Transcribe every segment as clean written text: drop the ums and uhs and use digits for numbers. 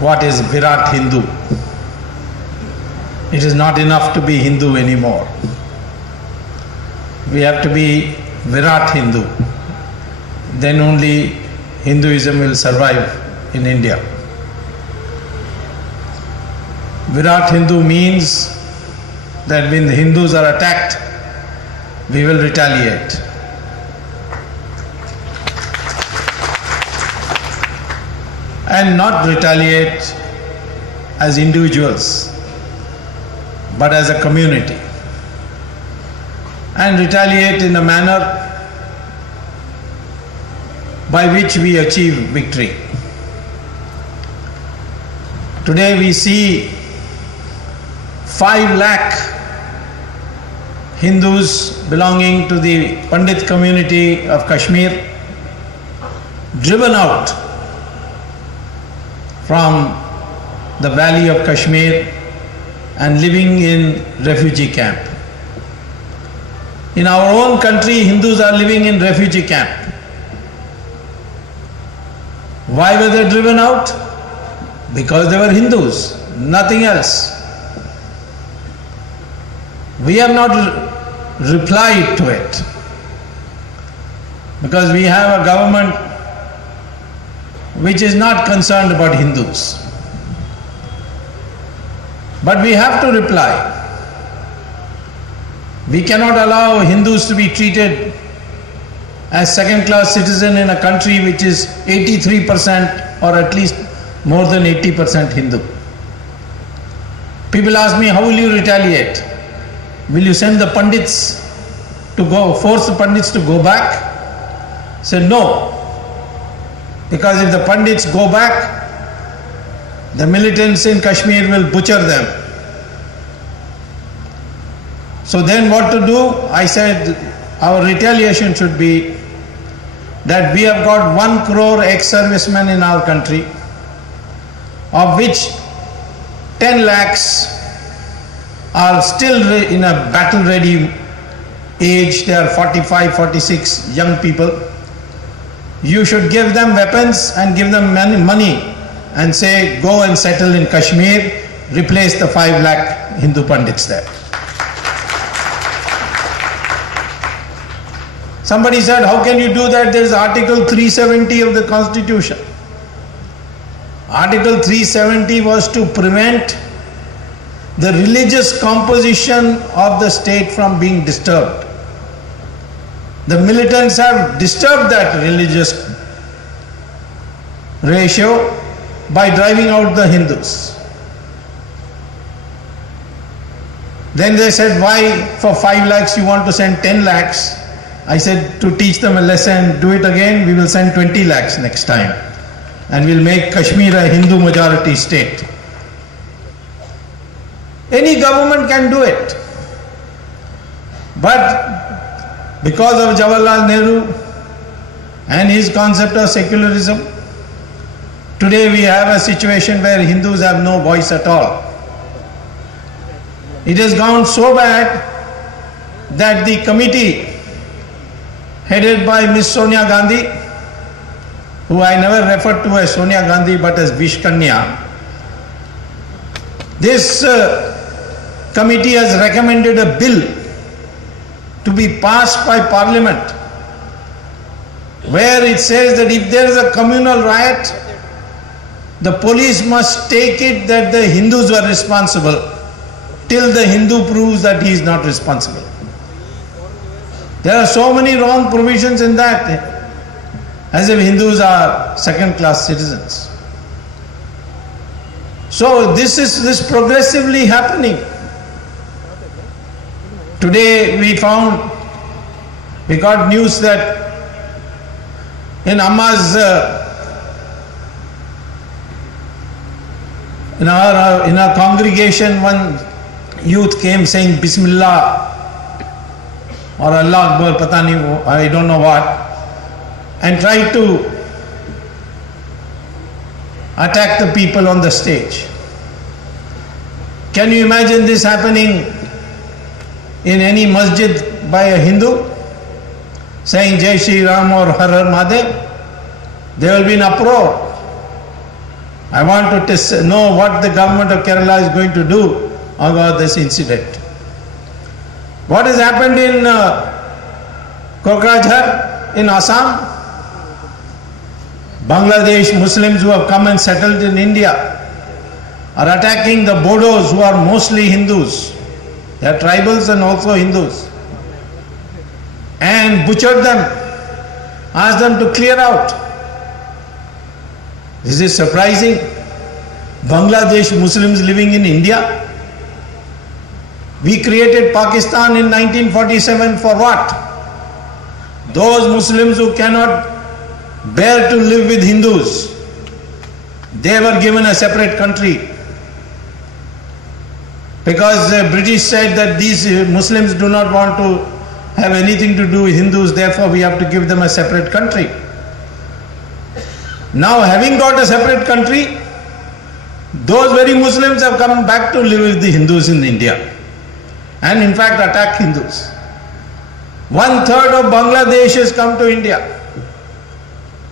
what is Virat Hindu. It is not enough to be Hindu anymore. We have to be Virat Hindu. Then only Hinduism will survive in India. Virat Hindu means that when the Hindus are attacked, we will retaliate. And not retaliate as individuals, but as a community. And retaliate in a manner by which we achieve victory. Today we see 5 lakh Hindus belonging to the Pandit community of Kashmir driven out from the valley of Kashmir and living in refugee camp. In our own country, Hindus are living in refugee camp. Why were they driven out? Because they were Hindus, nothing else. We have not replied to it because we have a government which is not concerned about Hindus. But we have to reply. We cannot allow Hindus to be treated as second-class citizens in a country which is 83% or at least more than 80% Hindu. People ask me, how will you retaliate? Will you send the Pandits to go, force the Pandits to go back? I said no. Because if the Pandits go back, the militants in Kashmir will butcher them. So then what to do? I said our retaliation should be that we have got 1 crore ex-servicemen in our country, of which 10 lakhs are still in a battle-ready age. They are 45, 46 young people. You should give them weapons and give them money and say, go and settle in Kashmir, replace the 5 lakh Hindu Pandits there. Somebody said, how can you do that? There is Article 370 of the Constitution. Article 370 was to prevent the religious composition of the state from being disturbed. The militants have disturbed that religious ratio by driving out the Hindus. Then they said, why for 5 lakhs you want to send 10 lakhs? I said, to teach them a lesson, do it again, we will send 20 lakhs next time. And we'll make Kashmir a Hindu majority state. Any government can do it. But because of Jawaharlal Nehru and his concept of secularism, today we have a situation where Hindus have no voice at all. It has gone so bad that the committee headed by Miss Sonia Gandhi, who I never referred to as Sonia Gandhi but as Vishkanya, this committee has recommended a bill to be passed by Parliament where it says that if there is a communal riot, the police must take it that the Hindus were responsible till the Hindu proves that he is not responsible. There are so many wrong provisions in that, as if Hindus are second-class citizens. So this progressively happening. Today we got news that in Amma's in our congregation, one youth came saying Bismillah or Allah Akbar, pata nahi, I don't know what, and tried to attack the people on the stage. Can you imagine this happening in any masjid by a Hindu, saying Jai Shri Ram or Har Har Mahadev? There will be an uproar. I want to know what the government of Kerala is going to do about this incident. What has happened in Kokrajhar in Assam? Bangladesh Muslims who have come and settled in India are attacking the Bodos who are mostly Hindus. They are tribals and also Hindus. And butchered them, asked them to clear out. This is surprising. Bangladesh Muslims living in India. We created Pakistan in 1947 for what? Those Muslims who cannot bear to live with Hindus, they were given a separate country. Because the British said that these Muslims do not want to have anything to do with Hindus, therefore we have to give them a separate country. Now, having got a separate country, those very Muslims have come back to live with the Hindus in India and in fact attack Hindus. 1/3 of Bangladesh has come to India.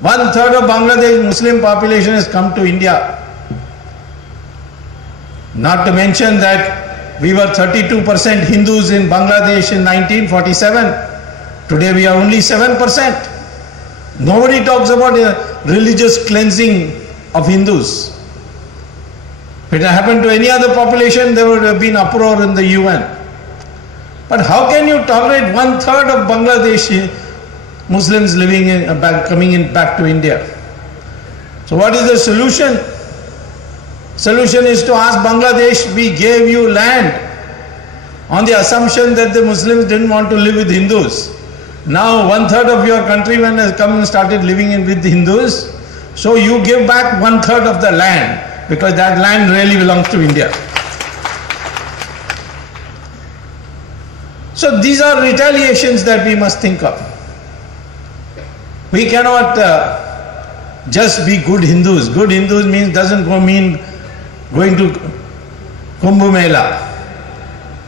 1/3 of Bangladesh Muslim population has come to India. Not to mention that we were 32% Hindus in Bangladesh in 1947. Today we are only 7%. Nobody talks about a religious cleansing of Hindus. If it had happened to any other population, there would have been uproar in the UN. But how can you tolerate 1/3 of Bangladeshi Muslims living in, coming in back to India? So what is the solution? Solution is to ask Bangladesh, we gave you land on the assumption that the Muslims didn't want to live with Hindus. Now 1/3 of your countrymen has come and started living in with the Hindus. So you give back 1/3 of the land, because that land really belongs to India. So these are retaliations that we must think of. We cannot just be good Hindus. Good Hindus doesn't mean going to Kumbh Mela.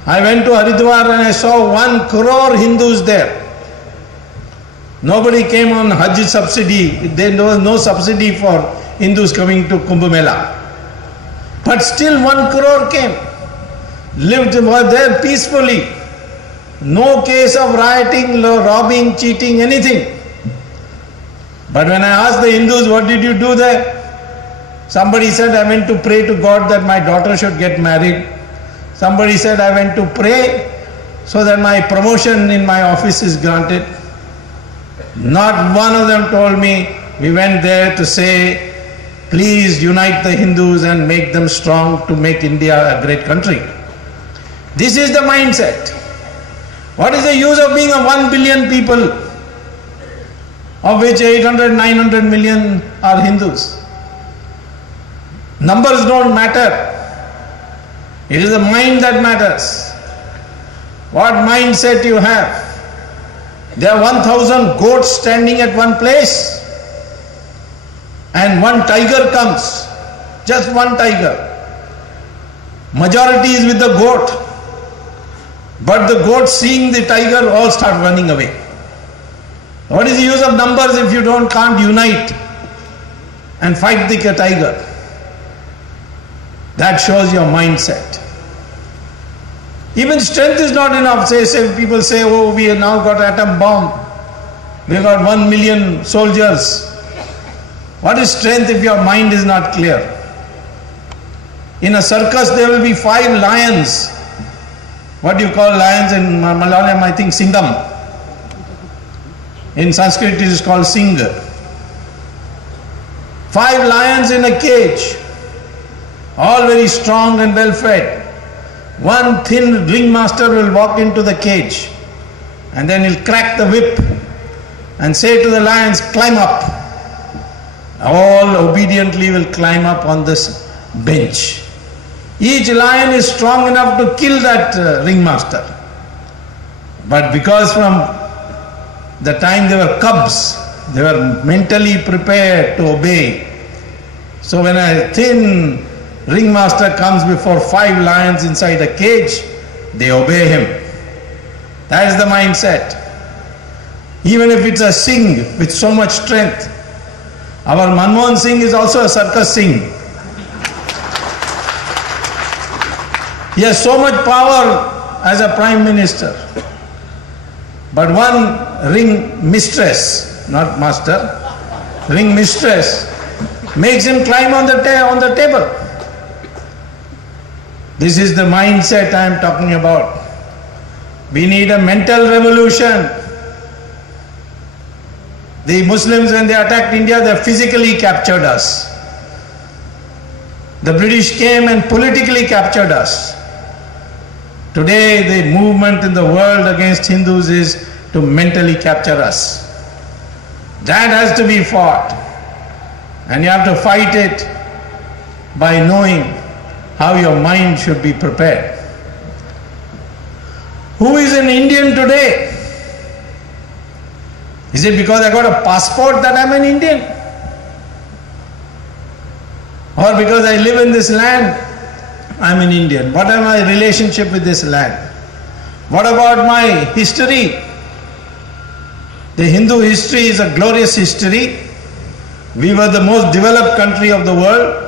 I went to Haridwar and I saw 1 crore Hindus there. Nobody came on Hajj subsidy. There was no subsidy for Hindus coming to Kumbh Mela. But still 1 crore came. Were there peacefully. No case of rioting, robbing, cheating, anything. But when I asked the Hindus, what did you do there? Somebody said, I went to pray to God that my daughter should get married. Somebody said, I went to pray so that my promotion in my office is granted. Not one of them told me, we went there to say, please unite the Hindus and make them strong to make India a great country. This is the mindset. What is the use of being a 1 billion people, of which 800, 900 million are Hindus? Numbers don't matter. It is the mind that matters. What mindset you have. There are 1,000 goats standing at one place and one tiger comes. Just one tiger. Majority is with the goat. But the goats seeing the tiger all start running away. What is the use of numbers if you can't unite and fight the tiger? That shows your mindset. Even strength is not enough. Say people say, oh, we have now got atom bomb. We have got 1 million soldiers. What is strength if your mind is not clear? In a circus there will be 5 lions. What do you call lions in Malayalam? I think Singham. In Sanskrit it is called Singh. 5 lions in a cage. All very strong and well fed. One thin ringmaster will walk into the cage and then he'll crack the whip and say to the lions, climb up. All obediently will climb up on this bench. Each lion is strong enough to kill that ringmaster. But because from the time they were cubs, they were mentally prepared to obey. So when a thin ringmaster comes before 5 lions inside a cage, they obey him. That is the mindset. Even if it's a Singh with so much strength. Our Manmohan Singh is also a circus Singh. He has so much power as a prime minister. But one ring mistress, not master, ring mistress, makes him climb on the table. This is the mindset I am talking about. We need a mental revolution. The Muslims, when they attacked India, they physically captured us. The British came and politically captured us. Today, the movement in the world against Hindus is to mentally capture us. That has to be fought. And you have to fight it by knowing how your mind should be prepared. Who is an Indian today? Is it because I got a passport that I'm an Indian? Or because I live in this land, I'm an Indian? What is my relationship with this land? What about my history? The Hindu history is a glorious history. We were the most developed country of the world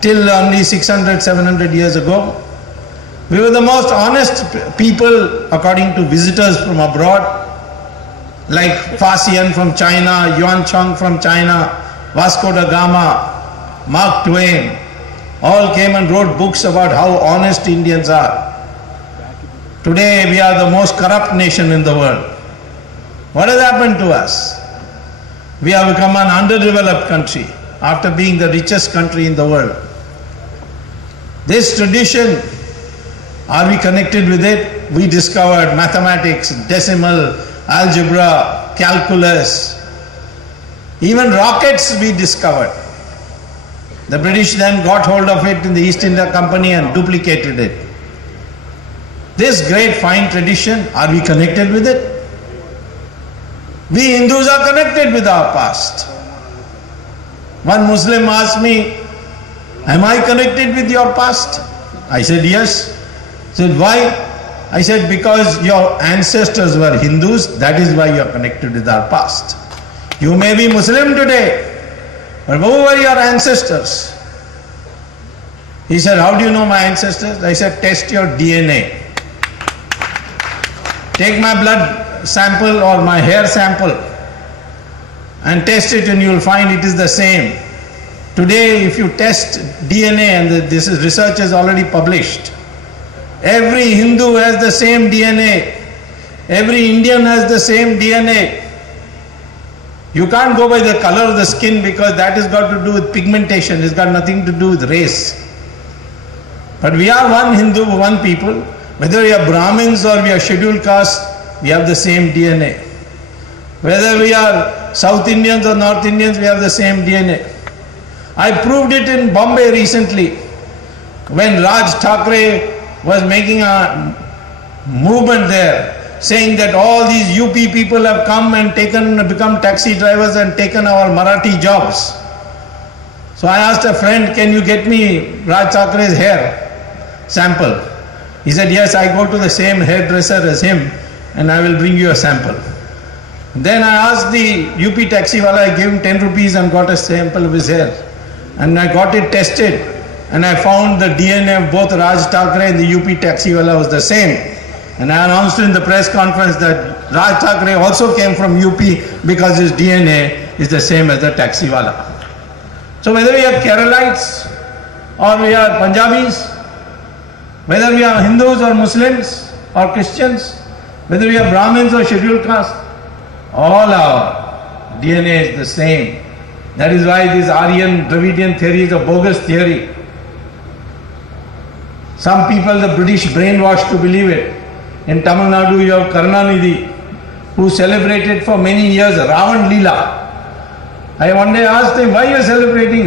till only 600, 700 years ago. We were the most honest people according to visitors from abroad, like Fasian from China, Yuan Chang from China, Vasco da Gama, Mark Twain, all came and wrote books about how honest Indians are. Today we are the most corrupt nation in the world. What has happened to us? We have become an underdeveloped country after being the richest country in the world. This tradition, are we connected with it? We discovered mathematics, decimal, algebra, calculus, even rockets we discovered. The British then got hold of it in the East India Company and duplicated it. This great fine tradition, are we connected with it? We Hindus are connected with our past. One Muslim asked me, am I connected with your past? I said yes. He said, why? I said, because your ancestors were Hindus, that is why you are connected with our past. You may be Muslim today, but who were your ancestors? He said, how do you know my ancestors? I said, test your DNA. Take my blood sample or my hair sample and test it, and you will find it is the same. Today, if you test DNA, and this is research is already published, every Hindu has the same DNA. Every Indian has the same DNA. You can't go by the color of the skin, because that has got to do with pigmentation. It's got nothing to do with race. But we are one Hindu, one people. Whether we are Brahmins or we are scheduled caste, we have the same DNA. Whether we are South Indians or North Indians, we have the same DNA. I proved it in Bombay recently, when Raj Thackeray was making a movement there, saying that all these UP people have come and become taxi drivers and taken our Marathi jobs. So I asked a friend, can you get me Raj Thackeray's hair sample? He said, yes, I go to the same hairdresser as him and I will bring you a sample. Then I asked the UP taxi wala, I gave him 10 rupees and got a sample of his hair. And I got it tested, and I found the DNA of both Raj Thackeray and the UP taxi wala was the same. And I announced in the press conference that Raj Thackeray also came from UP because his DNA is the same as the taxi wala. So whether we are Keralites or we are Punjabis, whether we are Hindus or Muslims or Christians, whether we are Brahmins or scheduled caste, all our DNA is the same. That is why this Aryan Dravidian theory is a bogus theory. Some people, the British brainwashed to believe it. In Tamil Nadu you have Karunanidhi, who celebrated for many years Ravan Leela. I one day asked him, why you are celebrating